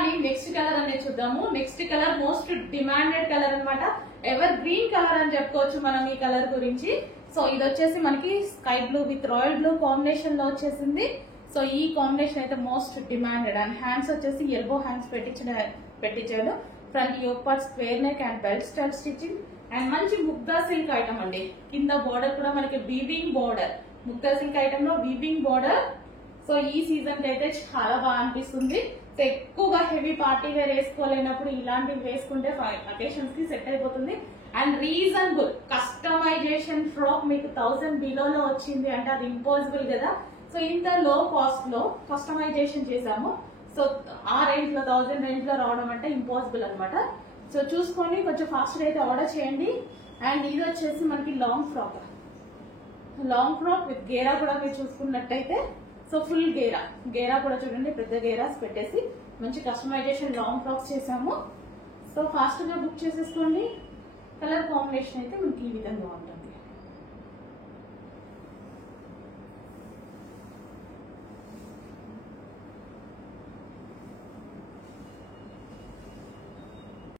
చూడాలి next colour అనేది చూద్దాము. Next colour most demanded colour అన్నమాట. ఎవర్ గ్రీన్ కలర్ అని చెప్పుకోవచ్చు మనం ఈ కలర్ గురించి. సో ఇది వచ్చేసి మనకి sky blue with royal blue combination లో వచ్చేసింది. సో ఈ కాంబినేషన్ అయితే మోస్ట్ డిమాండెడ్. అండ్ హ్యాండ్స్ వచ్చేసి ఎల్బో హ్యాండ్స్ పెట్టించాడు. Front yoke part square neck and belt style stitching and మంచి ముగ్గా సిల్క్ ఐటమ్ అండి. కింద బోర్డర్ కూడా మనకి weaving border, muga silk item లో వీవింగ్ బోర్డర్. సో ఈ సీజన్ కి అయితే చాలా బాగా అనిపిస్తుంది. సో ఎక్కువగా హెవీ పార్టీ వేర్ వేసుకోలేనప్పుడు ఇలాంటివి వేసుకుంటే అకేషన్స్ కి సెట్ అయిపోతుంది. అండ్ రీజనబుల్ కస్టమైజేషన్ ఫ్రాక్ మీకు 1000 బిలోలో వచ్చింది అంటే అది ఇంపాసిబుల్ కదా. సో ఇంత లో కాస్ట్ లో కస్టమైజేషన్ చేసాము. సో ఆ రేంజ్ లో 1000 రేంజ్ లో రావడం అంటే ఇంపాసిబుల్ అనమాట. సో చూసుకొని కొంచెం ఫాస్ట్ గా అయితే ఆర్డర్ చేయండి. అండ్ ఇది వచ్చేసి మనకి లాంగ్ ఫ్రాక్ విత్ గేరా కూడా మీరు చూసుకున్నట్టయితే సో ఫుల్ గేరా కూడా చూడండి, పెద్ద గేరాస్ పెట్టేసి మంచి కస్టమైజేషన్ లాంగ్ ఫ్రాక్స్ చేసాము. సో ఫాస్ట్ గా బుక్ చేసేసుకోండి. కలర్ కాంబినేషన్ అయితే మనకి ఈ విధంగా ఉంటుంది.